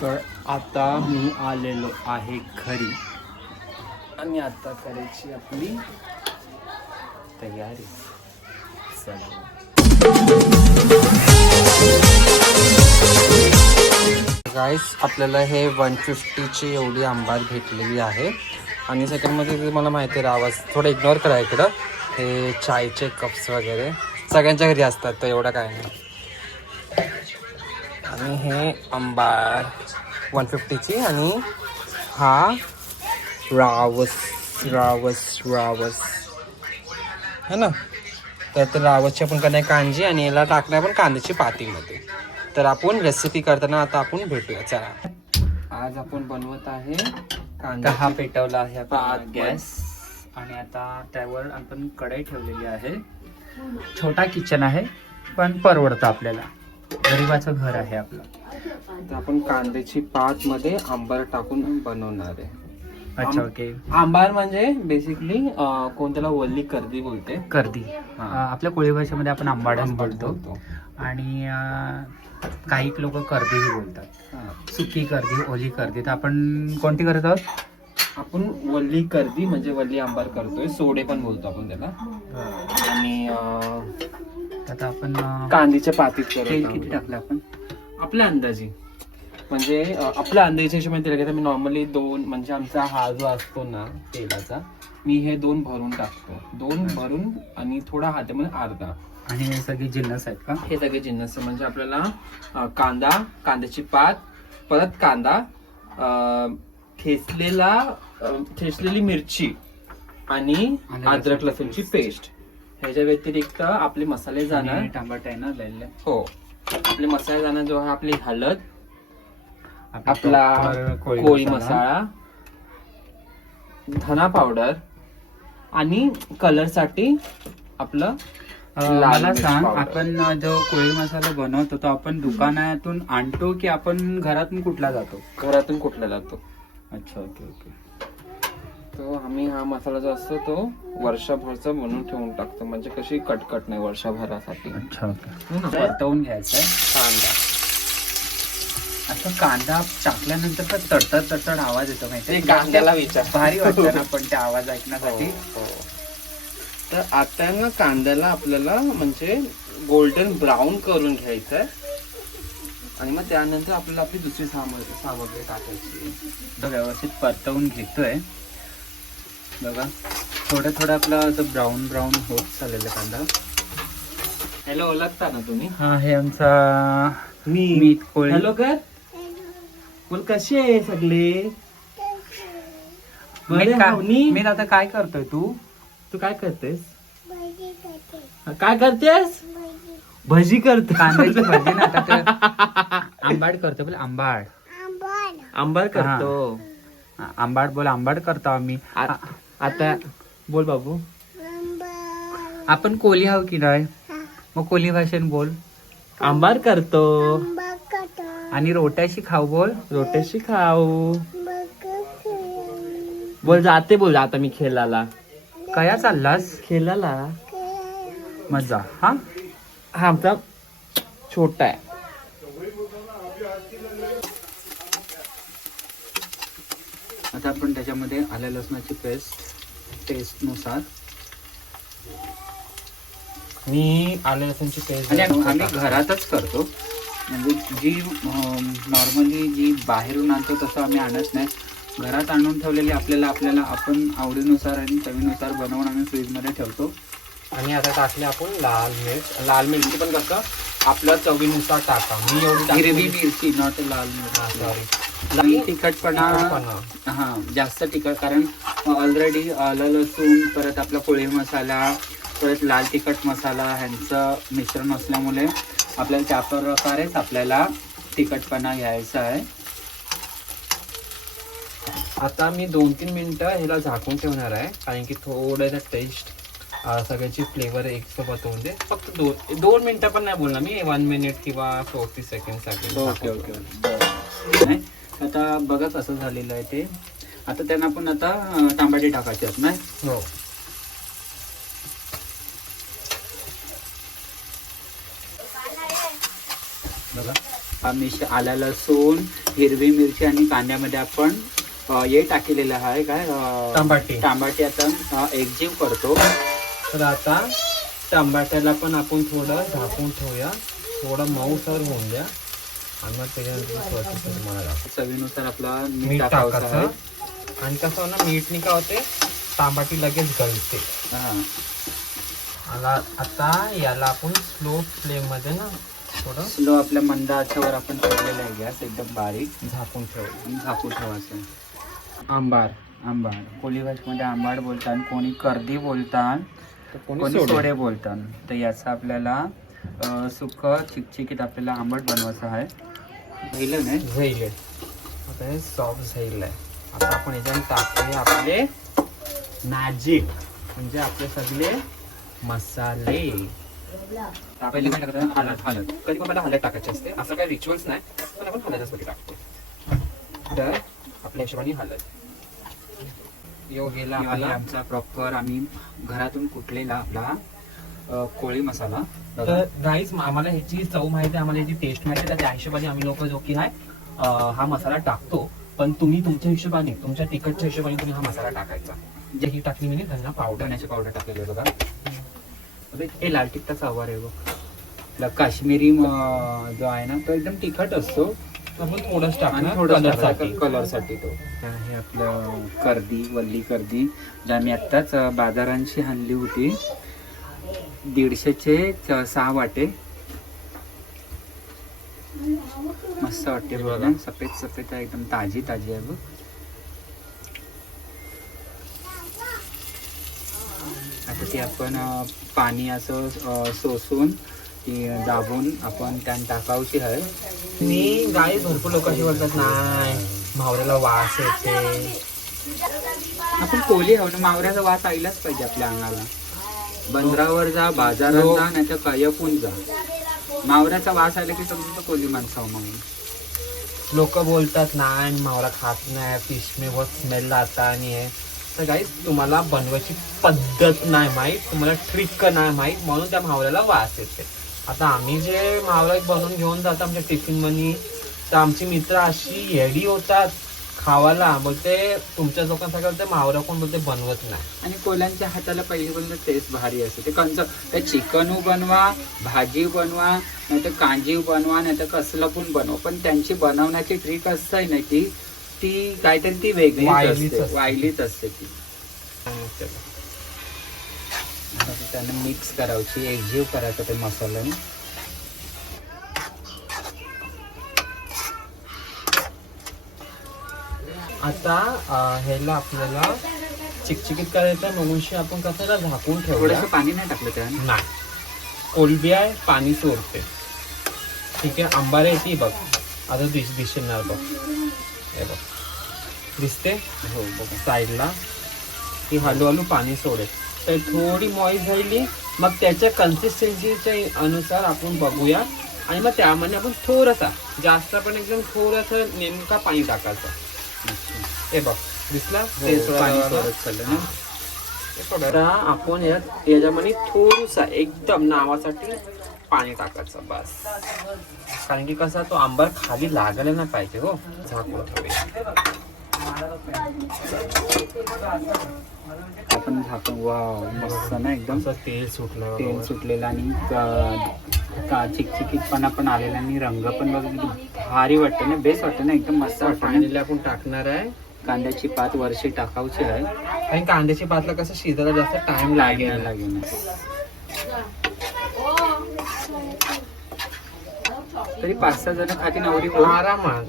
तर आता मी आलेलो आहे घरी आणि आता करायची आपली तयारी. चला गाईस, आपल्याला हे 150ची एवढी आंबार भेटलेली आहे. आणि सेकंडमध्ये तुम्हाला माहिती आहे आवाज थोडं इग्नोर करा. इकडं हे चायचे कप्स वगैरे सगळ्यांच्या घरी असतात, तर एवढं काय नाही. आणि हे आंबार 150ची आणि हा रावस है ना. तर रावसची आपण करणार कांजी आणि याला टाकणार आपण कांद्याची पातीमध्ये. तर आपण रेसिपी करताना आता आपण भेटूया. चला, आज आपण बनवत आहे कांदा. हा पेटवला आहे पात गॅस आणि आता त्यावर आपण कढई ठेवलेली आहे. छोटा किचन आहे पण परवडतं आपल्याला, गरिबाचं घर आहे आपलं. तर आपण कांद्याची पात मध्ये आंबार टाकून बनवणार आहे. अच्छा, ओके. आंबार म्हणजे बेसिकली कोणत्याला वल्ली कर्दी बोलते. कर्दी आपल्या कोळी भाषेमध्ये आपण आंबाडच बोलतो. बोलतो. आणि काही लोक कर्दीही बोलतात. सुकी कर्दी, ओली कर्दी. तर आपण कोणती करत आहोत? आपण वल्ली कर्दी म्हणजे वल्ली आंबार करतोय. सोडे पण बोलतो आपण त्याला. आणि आता आपण कांद्याच्या पातीत तेल करतो. किती टाकलं आपण? आपल्या अंदाजी, म्हणजे आपल्या अंदाजाच्या हिशोबाने तेल घेतो. मी नॉर्मली 2, म्हणजे आमचा हा जो असतो ना तेलाचा, मी हे 2 भरून टाकतो. 2 भरून आणि थोडा हातामध्ये अर्धा. आणि हे सगळे जिन्नस आहेत का? हे सगळे जिन्नस म्हणजे आपल्याला कांदा, कांद्याची पात, परत कांदा, ठेचलेली मिरची आणि अद्रक लसूणची पेस्ट. ह्याच्या व्यतिरिक्त आपले मसाले जाणार. टमाटर आहे ना लावलेले. हो, आपले मसाले जाणार जो आहे आपली हळद, आपला कोळी मसाला, धना पावडर आणि कलर साठी आपलं मला सांग, आपण जो कोळी मसाला बनवतो तो आपण दुकानातून आणतो की आपण घरातून कुठला जातो? घरातून कुठला जातो. अच्छा, ओके ओके. तो आम्ही हा मसाला जो असतो तो वर्षभरचा बनवून ठेवून टाकतो, म्हणजे कशी कटकट नाही वर्षभरासाठी. अच्छा, ओके. परतवून घ्यायचा आहे कांदा. आता कांदा टाकल्यानंतर तर तडतड आवाज येतो माहिती. कांद्याला विचार, भारी वाटतं ना पण ते आवाज ऐकण्यासाठी. हो. तर आता ना कांद्याला आपल्याला म्हणजे गोल्डन ब्राऊन करून घ्यायचं आहे. आणि मग त्यानंतर आपल्याला आपली दुसरी सामग्री टाकायची. तो व्यवस्थित परतवून घेतोय बघा. थोडं आपला असं ब्राऊन होत चाललेला कांदा. हॅलो, ओळखता ना तुम्ही? हा, हे आमचा मीठ कोळी. हॅलो कर बोल, कसे आहे सगळे? मी आता काय करतोय? तू काय करतेस? काय करतेस? भजी करते. कांद्याची भजी ना. आता आंबाड करतो. बोल आंबाड. आंबार करतो. आंबाड बोल. आंबाड करतो आम्ही. आता बोल बाबू. आपण कोली आहो की नाही, मग कोली भाषेन बोल. आंबार करतो. आणि रोट्याशी खाऊ बोल. रोट्याशी खाऊ बोल. जाते बोल. आता मी खेळायला. कया चाललास? खेळायला. मजा. हा आमचा छोटा आहे. आता आपण त्याच्यामध्ये आल्या लसणाची पेस्ट टेस्टनुसार. मी आले लसूणची पेस्ट आणि आम्ही घरातच करतो. म्हणजे जी नॉर्मली जी बाहेरून आणतो तसं आम्ही आणत नाही. घरात आणून ठेवलेली आपल्याला आपण आवडीनुसार आणि चवीनुसार बनवून आम्ही फ्रीजमध्ये ठेवतो. आणि आता टाकले आपण लाल मिरची पण कसं आपल्या चवीनुसार टाका. मी एवढी हिरवी मिरची, नॉट लाल मिरची. सॉरी, तिखटपणा हा जास्त तिखट, कारण ऑलरेडी आलं लसूण, परत आपला कोळी मसाला, परत लाल तिखट मसाला ह्यांचं मिश्रण असल्यामुळे आपल्याला त्या प्रकारेच आपल्याला तिखटपणा घ्यायचा आहे. आता मी 2-3 मिनिटं ह्याला झाकून ठेवणार आहे, कारण की थोडं टेस्ट सगळ्याची फ्लेवर एक सोबत होऊन दे. फक्त 2 मिनिटं पण नाही बोलणार मी, 1 मिनिट किंवा 40 सेकंड. ओके. आता बघा कसं झालेलं आहे ते. आता त्यांना आपण आता टमाटे टाकायचे आहेत ना. हो. बघा आला लसूण, हिरवी मिरची आणि कांद्यामध्ये आपण हे टाकलेलं आहे काय टमाटे आता एकजीव करतो. तर आता टमाट्याला पण आपण थोडं झाकून ठेवूया, थोडं मऊसर होऊन द्या आणि मग त्याच्यानंतर तुम्हाला दाखवतो. चवीनुसार आपला मीठ टाकायचं. आणि कसं ना मीठनी काय होते, टमाटी लगेच गळते. आता याला आपण स्लो फ्लेम मध्ये ना थोडं स्लो आपल्या मंद आचेवर आपण ठेवलेलं आहे गॅस एकदम बारीक झाकून ठेवायचं. आंबार कोळी भाषेमध्ये आंबाड बोलतात, कोणी कर्दी बोलतात, कोणी सोडे बोलतात. तर याचा आपल्याला सुक चिकचिकीत आपल्याला आंबट बनवायचं आहे. झाले आता हे सॉफ्ट झालेलं आहे. आता आपण याच्यात टाकूया आपले मॅजिक, म्हणजे आपले सगळे मसाले. पहिले काय टाकतात? हळद. कधी पण मला हळद टाकायची असते, असं काही रिच्युअल्स नाही, पण आपण हळदच कधी टाकतो. तर आपल्या हिशोबाने हळद गेला आमचा प्रॉपर आम्ही घरातून कुटलेला आपला कोळी मसाला. तर गाईज आम्हाला ह्याची चव माहिती आहे, आम्हाला ह्याची टेस्ट माहिती आहे, तर त्या हिशोबाने आम्ही लोक जो की आहे हा मसाला टाकतो. पण तुम्ही तुमच्या हिशोबाने, तुमच्या तिखटच्या हिशोबाने तुम्ही हा मसाला टाकायचा. जे ही टाकली म्हणजे धना पावडर, धण्याची पावडर टाकलेली आहे बघा. हे लाल तिखटाचा आवार आहे बघ. आपला काश्मीरी जो आहे ना तो एकदम तिखट असतो, आपण थोडंच टाकणार कलरसाठी. तो हे आपलं वल्ली कर्दी जी आम्ही आत्ताच बाजारांशी आणली होती. 150चे 6 वाटे. मस्त वाटते बघा, सफेद आहे एकदम, ताजी आहे बघ. आता ती आपण पाणी असं सोसून ती दाबून आपण त्यात टाकावची आहे. मी गाई भरपूर लोक अशी बोलतात नाही मावऱ्याला वास येते. आपण कोली आहो ना, मावऱ्याचा वास आईलाच पाहिजे आपल्या अंगाला. बंदरावर जा, बाजारात जा, नाही तर कयपून जा, मावऱ्याचा वास आला की समजतं कोली माणसं म्हणून. लोक बोलतात नाही मावरा खात नाही, फिश में बहुत स्मेल आता आणि हे. तर गाईस तुम्हाला बनवायची पद्धत नाही माहीत, तुम्हाला ट्रिक नाही माहीत, म्हणून त्या मावऱ्याला वास येते. आता आम्ही जे मावरा बनवून घेऊन जातो आमच्या टिफिन मध्ये, तर आमची मित्र अशी येडी होतात खावाला, बोलते तुमच्या लोकांसाठी ते मावरा कोण बोलते बनवत नाही. आणि कोल्यांच्या हाताला पहिले बोलते टेस्ट भारी असते. ते कंच ते चिकन बनवा, भाजी बनवा, नाही तर कांजी बनवा, नाही तर कसलं पण बनवा, पण त्यांची बनवण्याची ट्रिक असते ना ती काहीतरी ती वेगळी वायलीच असते ती. त्यांना मिक्स करायची, एकजीव करायचं ते मसाल्याने. आता ह्याला आपल्याला चिकचिकीत करायचं म्हणून आपण कसं झाकून ठेवलं. पाणी नाही टाकलं त्या नाही, कोलबी आहे पाणी सोडते. ठीक आहे, आंबार आहे ती बघ आता दिसणार बघ, हे बघ दिसते हो बघ साईडला. ती हळूहळू पाणी सोडेल, तर थोडी मॉइस्ट झाली, मग त्याच्या कन्सिस्टन्सीच्या अनुसार आपण बघूया. आणि मग त्यामध्ये आपण थोडंसा जास्त पण एकदम थोडंसं नेमका पाणी टाकायचं. हे बघ दिसला ना. आपण याच्यामध्ये थोडंसं एकदम नावासाठी पाणी टाकायचं बस, कारण की कसा तो आंबार खाली लागला ना पाहिजे. हो झाकून ठेवूया आपण झाकून. वाव मस्त ना, एकदम तेल सुटलेलं आणि चिकचिकीतपणा पण आलेला आणि रंग पण बघ भारी वाटतं ना, बेस्ट वाटतं ना, एकदम मस्त वाटतं. आपण टाकणार आहे कांद्याची पात वर्षी टाकावची आहे, आणि कांद्याची पातला कसं शिजायला जास्त टाइम लागेल. तरी 5-6 जण खाती नवरी आरामात.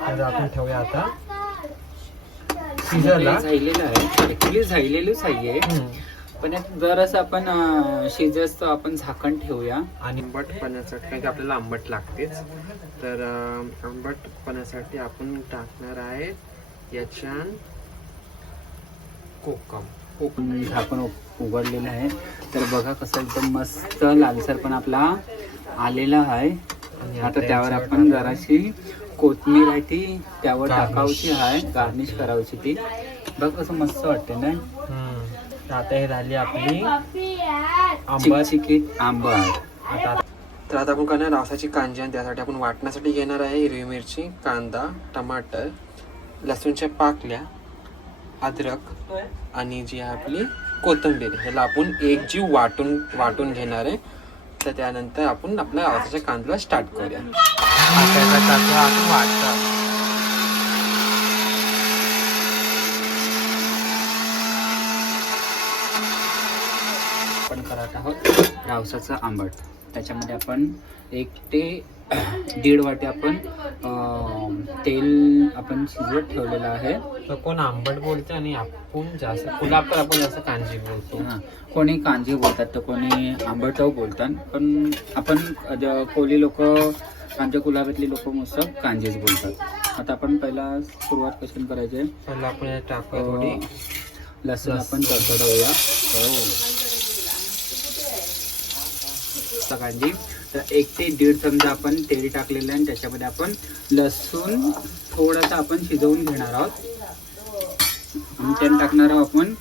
आपण ठेवूया आता शिजायला. झालेलं आहे ऍक्च्युली, झालेलंच आहे, पण जरासं आपण शिजतो आपण झाकण ठेवूया. आणि आंबटपणासाठी, कारण की आपल्याला आंबट लागतेच, तर आंबटपणासाठी आपण टाकणार आहे याच्यात कोकम. झाकण उघडलेलं आहे, तर बघा कसं एकदम मस्त लालसर पण आपला आलेला आहे. आता त्यावर आपण जराशी कोथिंबीर आहे ती त्यावर टाकावची आहे, गार्निश करायची ती. बघ कसं मस्त वाटते ना. आता हे झाली आपली चिकचिकीत आंबट. तर आता आपण करणार रावसाची कांजी आणि त्यासाठी आपण वाटण्यासाठी घेणार आहे हिरवी मिरची, कांदा, टमाटर, लसूणच्या पाकल्या, अद्रक आणि जी आहे आपली कोथिंबीर. ह्याला आपण एक जीव वाटून घेणार आहे. तर त्यानंतर आपण आपल्या रावसाच्या कांद्याला स्टार्ट करूया. आपण वाटतो आपण करत आहोत रावसाचं आंबट. त्याच्यामध्ये आपण 1 ते 1.5 वाटी आपण तेल आपण शिजवत ठेवलेलं आहे. तर कोण आंबट बोलते आणि आपण जास्त कोल्हापूर आपण जास्त कांजी बोलतो. हां, कोणी कांजी बोलतात तर कोणी आंबटव बोलतात. पण आपण कोली लोक, आमच्या कुलाब्यातली लोक मस्त कांजीच बोलतात. आता आपण पहिला सुरुवात कशी करायची? पहिला आपण टाकूया थोडी लसूण आपण तडतडवूया. कांजी तर 1 ते 1.5 चमचा आपण तेल टाकलेलं आहे आणि त्याच्यामध्ये आपण लसूण थोडासा आपण शिजवून घेणार आहोत. आणि त्यात टाकणार आहोत आपण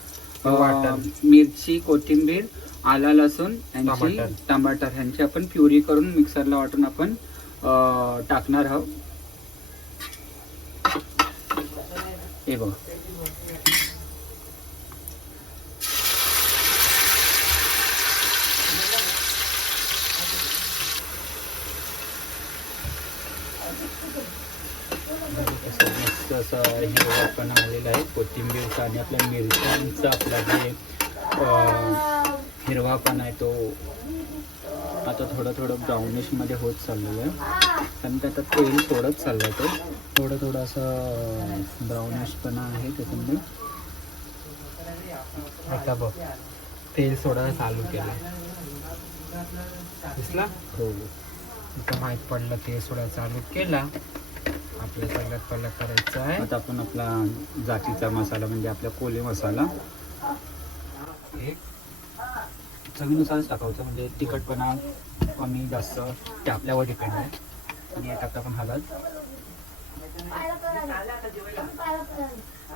मिरची, कोथिंबीर, आला, लसूण यांची, टमाटर ह्यांची आपण प्युरी करून मिक्सरला वाटून आपण टाकणार आहोत. हे बघ, असं हिरवापणा आलेला आहे कोथिंबीरचा आणि आपल्या मिरच्यांचा आपला जे हिरवापणा आहे तो आता थोडं ब्राउनिशमध्ये होत चाललेलं आहे. कारण त्यात तेल सोडत चाललं आहे. तो थोडं असं ब्राउनिशपणा आहे त्याच्यामध्ये. आता बघ तेल सोडायला चालू केलं, दिसला? हो, आता माहीत पडलं तेल सोडायला चालू केला. आपल्याला पहिला करायचं आहे. आता आपण आपला जातीचा मसाला म्हणजे आपला कोली मसाला चवीनुसारच टाकायचं. म्हणजे तिखटपणा कमी जास्त ते आपल्यावर डिपेंड आहे. आणि यात आपण हळद,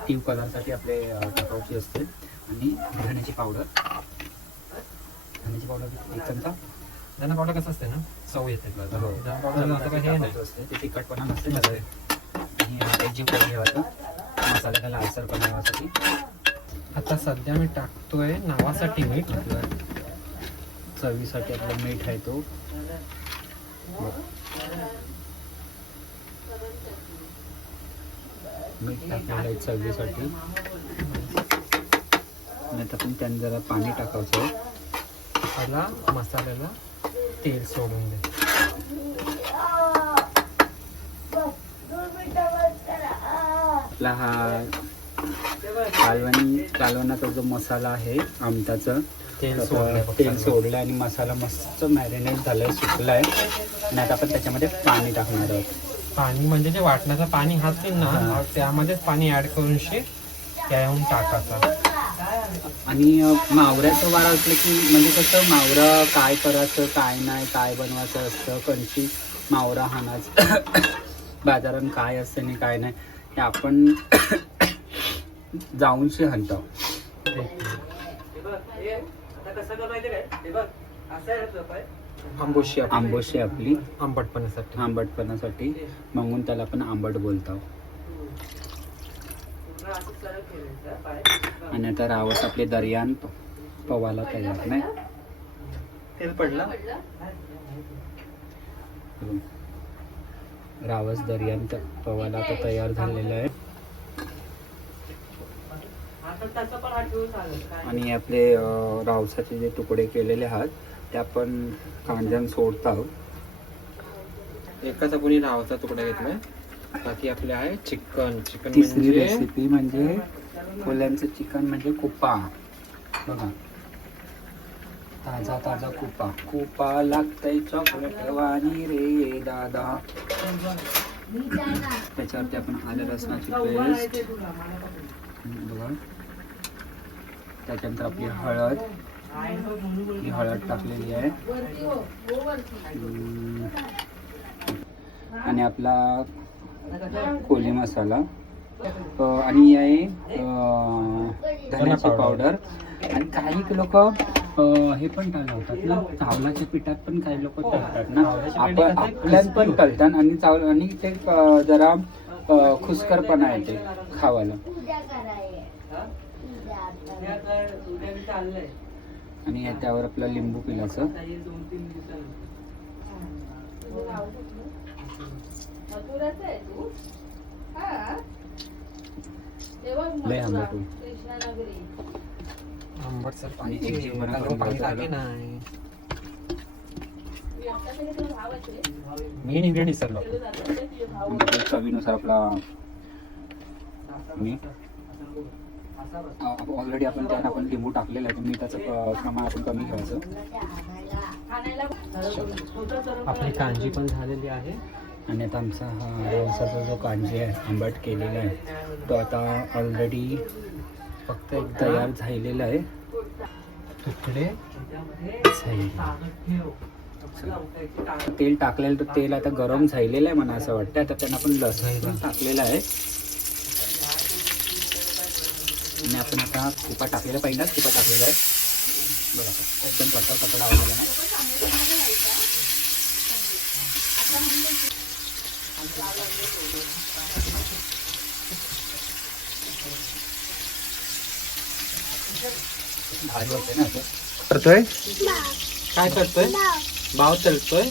टीव कलरसाठी आपले टाकायची असते. आणि धण्याची पावडर 1 चमचा. धना पावडर कसं असते ना, चव येते. हो, धना पावडर असते ते तिखटपणा नसते त्याला. आणि ते जीव करून ठेवायचं मसाल्याला लालसर बनवण्यासाठी. आता सध्या मी टाकतोय नावासाठी मीठ. चवीसाठी आपला मीठ आहे तो. मीठ टाकलेलं आहे चवीसाठी. नाही तर आपण त्याने जरा पाणी टाकायचं. पहिला मसाल्याला तेल सोडून दे. आपला हा कालवणाचा जो मसाला आहे आमटाचा, तेल सोडलं आणि मसाला मस्त मॅरिनेट झालाय, सुकलाय. आणि आता आपण त्याच्यामध्ये पाणी टाकणार आहोत. पाणी म्हणजे जे वाटण्याचं पाणी घालतील ना, त्यामध्येच पाणी ऍड करून त्याहून टाकायचा. आणि मावऱ्याचं वारा असलं की म्हणजे कसं मावरा काय करायचं काय नाही, काय बनवायचं असतं, कणशी मावरा हाणायचं बाजारात काय असतं आणि काय नाही हे आपण जाऊनशी हाणतो. आंबोशी आपली आंबटपणासाठी म्हणून त्याला आपण आंबट बोलतो. आणि आता रावस आपले दर्यान पवायला तयार नाही. तेल पडला. रावस दर्यान पवायला आता तयार झालेला आहे. आणि आपले रावसाचे जे तुकडे केलेले आहेत ते आपण कांद्यान सोडतो. एकाचा कोणी रावचा तुकडा घेतलाय. बाकी आपले आहे चिकन. तिसरी रेसिपी म्हणजे कोल्यांचं चिकन म्हणजे कुपा. बघा, ताजा कुपा लागतंय चॉकलेट वाणी रे दादा. त्याच्यावरती आपण आलं लसणाची पेस्ट बघा. त्याच्यानंतर आपली हळद, ही हळद टाकलेली आहे. आणि आपला कोली मसाला आणि आहे धण्याची पावडर. आणि काही लोक हे पण लावतात ना, चावलाच्या पिठात पण काही लोक तळतात ना. आपण आपल्यात पण तळतात आणि आणि ते जरा खुसखरपणा येते खावायला. आणि त्यावर आपलं लिंबू पिलाचं. लय आंबट होईल. आंबटसर आणि एक जीव बना पाणी करून पाणी घ्यायचं टाके आलं. नाही. मेन इन्ग्रेडियंट विसरलो. चवीनुसार आपला मीठ. ऑलरेडी आपण त्यात आपण लिंबू टाकलेलं आहे, मीठाचं प्रमाण आपण कमी घ्यायचं. आपली कांजी पण झालेली आहे. आणि आता आमचा हा रवसाचा जो कांजी आहे आंबट केलेला आहे तो आता ऑलरेडी फक्त एक तयार झालेला आहे. तुकडे तेल टाकलेलं, तर तेल आता गरम झालेलं आहे मला असं वाटतं. आता त्यांना आपण लसूण टाकलेलं आहे आणि आपण आता तुपा टाकलेलं, पहिलाच तुपा टाकलेलं आहे. बघा एकदम कटकट आवडलेला नाही. भारी होते ना असं. करतोय काय करतोय? भाव तळतोय.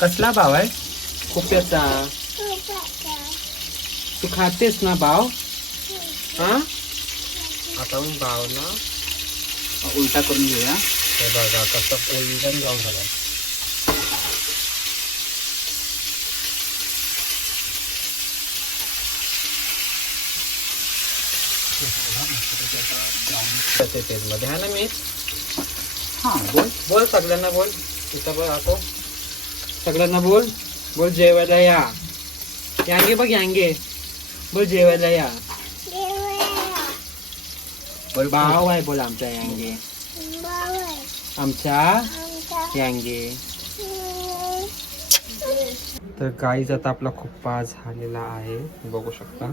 कसला भाव आहे? खुप्याचा. तू खातेस ना भाव? हा आता मग भावला उलटा करून घेऊया. हे बघा कसं गोल्डन जाऊन झालं. तेलमध्ये आहे ना मीठ. हां बोल. बोल सगळ्यांना बोल. इथं बघ ako. सगळ्यांना बोल. बोल जेवायला या. यांगे बघ यांगे. बोल जेवायला या. बोल भाव आहे बोल आमच्या यांगे. आमच्या यांगे. तर गाईज आता आपला खुप्पा झालेला आहे बघू शकता.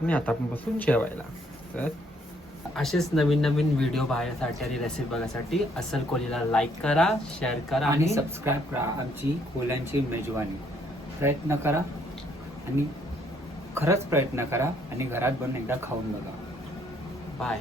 आणि आता आपण बसून जेवायला. तर असेच नवीन नवीन व्हिडिओ पाहण्यासाठी आणि रेसिपी बघण्यासाठी असल कोलीला लाईक करा, शेअर करा आणि आणि सबस्क्राईब करा. आमची कोल्यांची मेजवानी प्रयत्न करा आणि खरंच प्रयत्न करा आणि घरात बनवून एकदा खाऊन बघा. बाय.